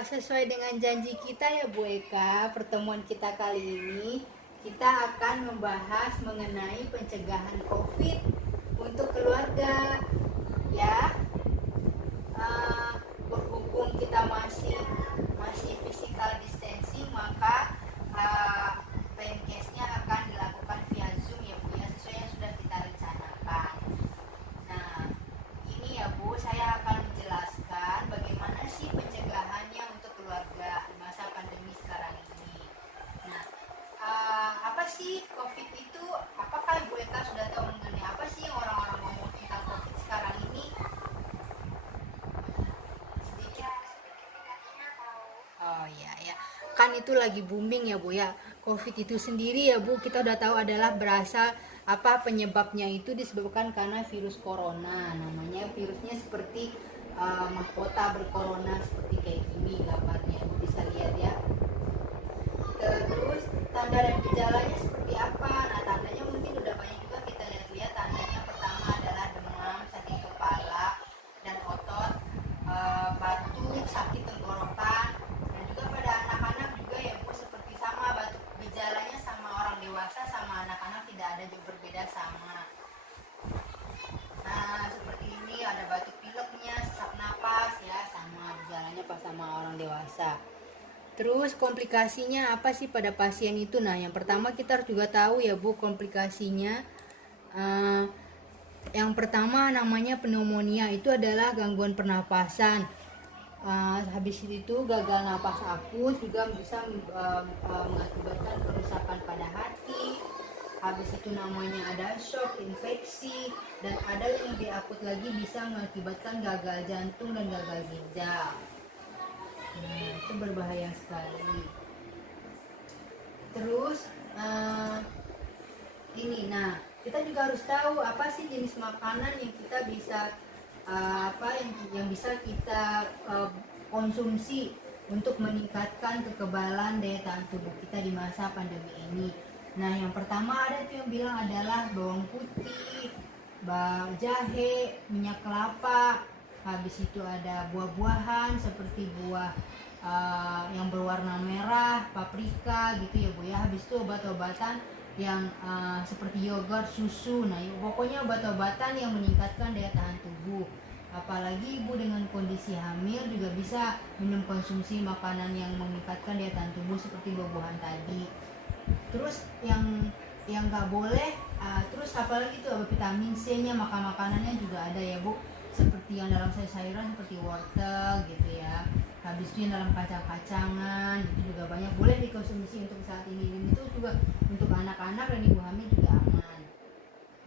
Sesuai dengan janji kita ya Bu Eka, pertemuan kita kali ini kita akan membahas mengenai pencegahan COVID untuk keluarga, ya. Eh, Berhubung kita masih physical distancing, maka timecastnya akan dilakukan via Zoom ya Bu ya, sesuai yang sudah kita rencanakan. Nah, ini ya Bu, saya akan menjelaskan bagaimana sih pencegahannya untuk keluarga di masa pandemi sekarang ini. Nah, apa sih COVID itu? Apakah Bu Eka sudah tahu mengenai apa sih yang orang-orang ngomong tentang COVID sekarang ini? Sedikit. Oh iya ya, kan itu lagi booming ya Bu ya. COVID itu sendiri ya Bu, kita udah tahu adalah berasal apa penyebabnya itu disebabkan karena virus corona. Namanya virusnya seperti mahkota berkorona seperti kayak gini gambarnya, Bu bisa lihat ya. Terus tanda dan gejalanya seperti apa? Nah, tandanya mungkin udah banyak juga kita lihat-lihat. Tandanya pertama adalah demam, sakit kepala dan otot, batuk, sakit tenggorokan, dan juga pada anak-anak juga ya Bu, seperti sama batuk, gejalanya sama orang dewasa sama anak-anak tidak ada jauh berbeda sama. Nah, seperti ini ada batuk pileknya, sesak napas ya, sama gejalanya pas sama orang dewasa. Terus komplikasinya apa sih pada pasien itu? Nah, yang pertama kita harus juga tahu ya Bu, komplikasinya. eh, yang pertama namanya pneumonia, itu adalah gangguan pernapasan. Habis itu gagal napas akut juga bisa mengakibatkan kerusakan pada hati. Habis itu namanya ada shock, infeksi, dan ada yang lebih akut lagi bisa mengakibatkan gagal jantung dan gagal ginjal. Nah, itu berbahaya sekali. Terus nah kita juga harus tahu apa sih jenis makanan yang kita bisa yang bisa kita konsumsi untuk meningkatkan kekebalan daya tahan tubuh kita di masa pandemi ini. Nah, yang pertama ada tuh yang bilang adalah bawang putih, jahe, minyak kelapa. Habis itu ada buah-buahan seperti buah yang berwarna merah, paprika gitu ya Bu ya. Habis itu obat-obatan yang seperti yogurt, susu. Nah, pokoknya obat-obatan yang meningkatkan daya tahan tubuh. Apalagi ibu dengan kondisi hamil juga bisa minum konsumsi makanan yang meningkatkan daya tahan tubuh seperti buah-buahan tadi. Terus yang nggak boleh, terus apalagi itu vitamin C-nya, makanannya juga ada ya Bu, seperti yang dalam sayur-sayuran seperti wortel gitu ya. Habis itu yang dalam kacang-kacangan itu juga banyak boleh dikonsumsi untuk saat ini, dan itu juga untuk anak-anak dan ibu hamil juga aman.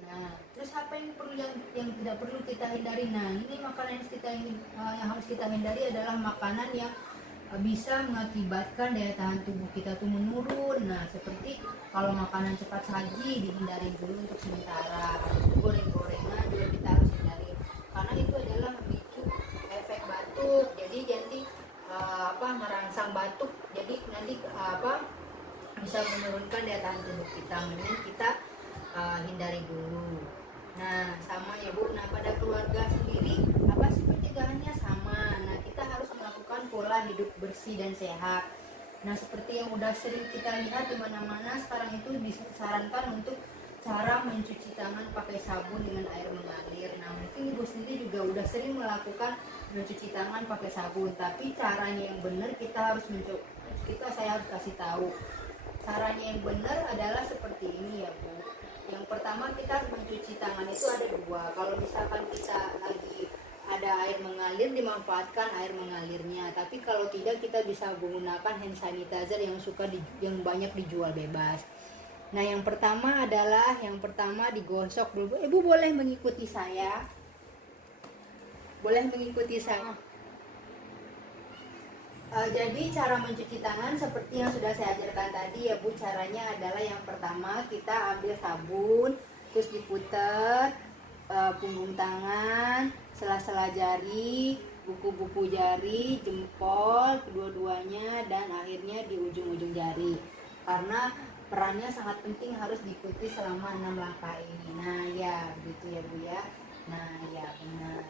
Nah, terus apa yang perlu yang tidak perlu kita hindari? Nah, ini makanan yang harus kita hindari adalah makanan yang bisa mengakibatkan daya tahan tubuh kita tuh menurun. Nah, seperti kalau makanan cepat saji dihindari dulu untuk sementara. Goreng-gorengan juga kita harus hindari karena itu adalah memicu efek batuk. Jadi merangsang batuk. Jadi nanti bisa menurunkan daya tahan tubuh kita. Mending kita hindari dulu. Nah, sama ya Bu. Nah, pada keluarga sendiri apa sih pencegahannya? Sama. Nah, kita harus melakukan pola hidup bersih dan sehat. Nah, seperti yang udah sering kita lihat di mana-mana sekarang itu disarankan untuk cara mencuci tangan pakai sabun dengan air mengalir. Nah, mungkin Ibu sendiri juga udah sering melakukan mencuci tangan pakai sabun, tapi caranya yang benar saya harus kasih tahu. Caranya yang benar adalah seperti ini ya Bu. Yang pertama kita harus mencuci tangan itu ada dua. Kalau misalkan kita lagi ada air mengalir, dimanfaatkan air mengalirnya. Tapi kalau tidak, kita bisa menggunakan hand sanitizer yang banyak dijual bebas. Nah, yang pertama digosok dulu. Ibu boleh mengikuti saya. Boleh mengikuti saya. Jadi cara mencuci tangan seperti yang sudah saya ajarkan tadi ya Bu. Caranya adalah yang pertama kita ambil sabun, terus diputar punggung tangan, sela-sela jari, buku-buku jari, jempol kedua-duanya, dan akhirnya di ujung-ujung jari. Karena perannya sangat penting, harus diikuti selama 6 langkah ini. Nah ya gitu ya Bu ya. Nah ya benar.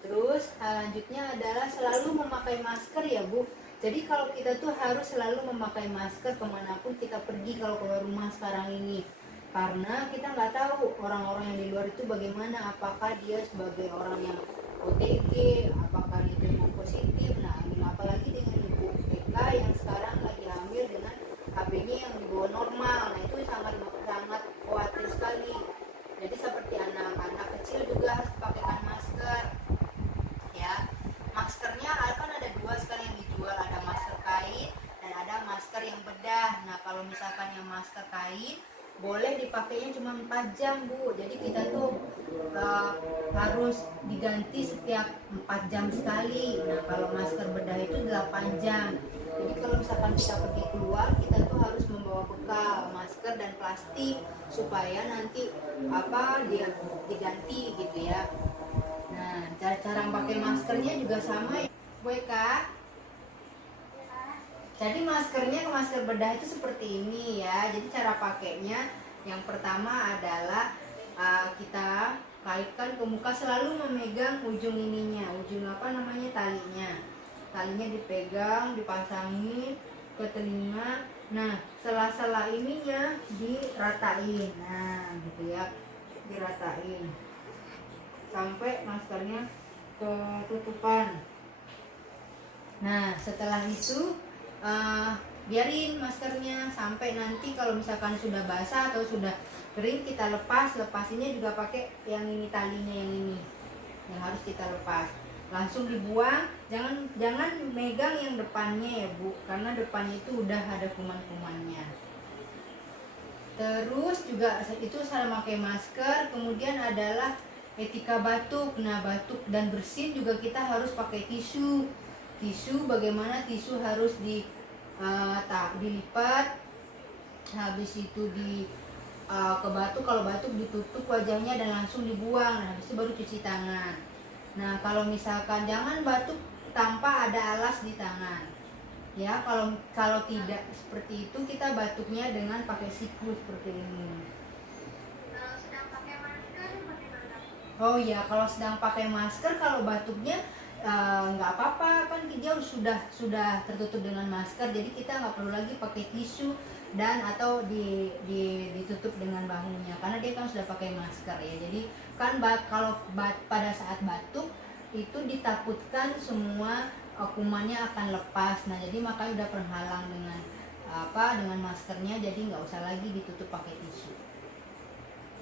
Terus Terus selanjutnya adalah selalu memakai masker ya Bu. Jadi kalau kita tuh harus selalu memakai masker kemanapun kita pergi kalau keluar rumah sekarang ini. Karena kita nggak tahu orang-orang yang di luar itu bagaimana, apakah dia sebagai orang yang OTG, apakah dia memang positif. Nah, apalagi dengan Ibu PK yang sekarang lagi hamil dengan HB-nya yang di bawah normal. Nah, itu sangat sangat khawatir sekali. Jadi seperti anak-anak kecil juga harus pakaikan masker. Ya, maskernya kan ada dua sekarang yang dijual, ada masker kain dan ada masker yang bedah. Nah, kalau misalkan yang masker kain boleh dipakainya cuma 4 jam Bu. Jadi kita tuh harus diganti setiap 4 jam sekali. Nah, kalau masker bedah itu 8 jam. Jadi kalau misalkan kita pergi keluar, kita tuh harus membawa bekal masker dan plastik supaya nanti dia diganti gitu ya. Nah, cara pakai maskernya juga sama ya Bu Eka. Jadi maskernya masker bedah itu seperti ini ya. Jadi cara pakainya yang pertama adalah kita kaitkan ke muka, selalu memegang ujung ininya, ujung talinya. Talinya dipegang, dipasangin ke telinga. Nah, sela-sela ininya diratain. Nah, gitu ya. Diratain sampai maskernya ketutupan. Nah, setelah itu biarin maskernya sampai nanti kalau misalkan sudah basah atau sudah kering kita lepasinnya juga pakai yang ini, talinya yang ini yang harus kita lepas, langsung dibuang. Jangan megang yang depannya ya Bu, karena depannya itu udah ada kuman-kumannya. Terus juga itu cara pakai masker. Kemudian adalah etika batuk. Nah, batuk dan bersin juga kita harus pakai tisu. Bagaimana tisu harus dilipat, habis itu ke batuk, kalau batuk ditutup wajahnya dan langsung dibuang. Nah, habis itu baru cuci tangan. Nah, kalau misalkan jangan batuk tanpa ada alas di tangan ya. Kalau tidak seperti itu, kita batuknya dengan pakai siku seperti ini. Kalau sedang pakai masker bagaimana? Oh ya, kalau sedang pakai masker, kalau batuknya nggak apa-apa, kan dia sudah tertutup dengan masker, jadi kita nggak perlu lagi pakai tisu dan atau ditutup dengan bahunya, karena dia kan sudah pakai masker ya. Jadi kan kalau pada saat batuk itu ditakutkan semua kumannya akan lepas. Nah, jadi makanya udah terhalang dengan maskernya, jadi nggak usah lagi ditutup pakai tisu.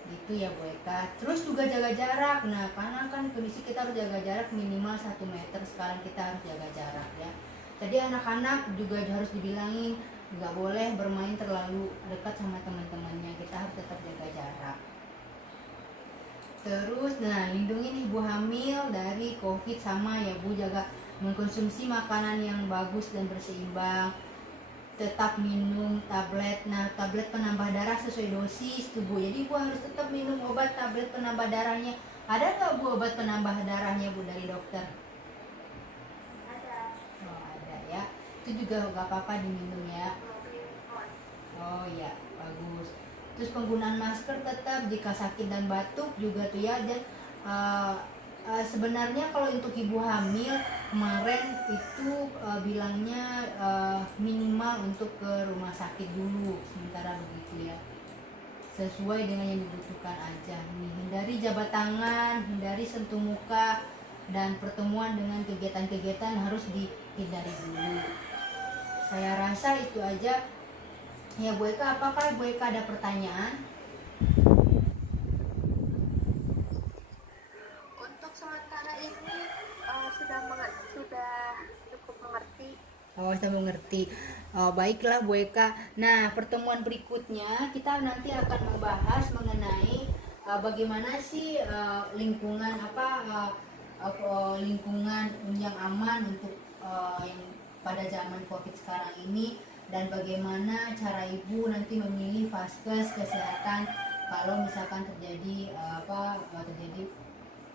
Gitu ya Bu Eka. Terus juga jaga jarak. Nah, karena kan kondisi kita harus jaga jarak minimal 1 meter. Sekarang kita harus jaga jarak ya. Jadi anak-anak juga harus dibilangin nggak boleh bermain terlalu dekat sama teman-temannya. Kita harus tetap jaga jarak. Terus lindungin ibu hamil dari COVID sama ya Bu, jaga mengkonsumsi makanan yang bagus dan berseimbang. Tetap minum tablet. Nah, tablet penambah darah sesuai dosis tuh Bu. Jadi Bu harus tetap minum obat tablet penambah darahnya. Ada nggak Bu obat penambah darahnya Bu dari dokter? Ada. Oh, ada ya. Itu juga nggak apa-apa diminum ya. Oh ya, bagus. Terus penggunaan masker tetap jika sakit dan batuk juga tuh ya. Dan sebenarnya kalau untuk ibu hamil kemarin itu bilangnya minimal untuk ke rumah sakit dulu sementara begitu ya, sesuai dengan yang dibutuhkan aja. Hindari jabat tangan, hindari sentuh muka, dan pertemuan dengan kegiatan-kegiatan harus dihindari dulu. Saya rasa itu aja ya Bu Eka. Apakah Bu Eka ada pertanyaan? Sementara ini sudah cukup mengerti. Oh, sudah mengerti. Oh, baiklah Bu Eka. Nah, pertemuan berikutnya kita nanti akan membahas mengenai bagaimana sih lingkungan lingkungan yang aman untuk yang pada zaman COVID sekarang ini, dan bagaimana cara ibu nanti memilih vaskes kesehatan kalau misalkan terjadi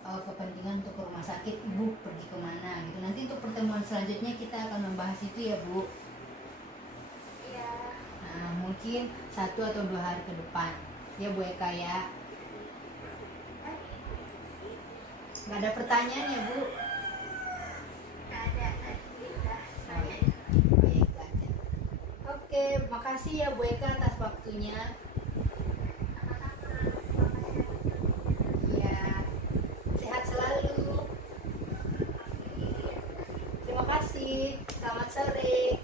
kepentingan untuk ke rumah sakit, ibu pergi kemana gitu. Nanti untuk pertemuan selanjutnya kita akan membahas itu ya Bu. Iya. Nah, mungkin 1 atau 2 hari ke depan ya Bu Eka ya. Nggak ada pertanyaan ya Bu? Oke, makasih ya Bu Eka atas waktunya. Ya, sehat selalu. Terima kasih. Selamat sore.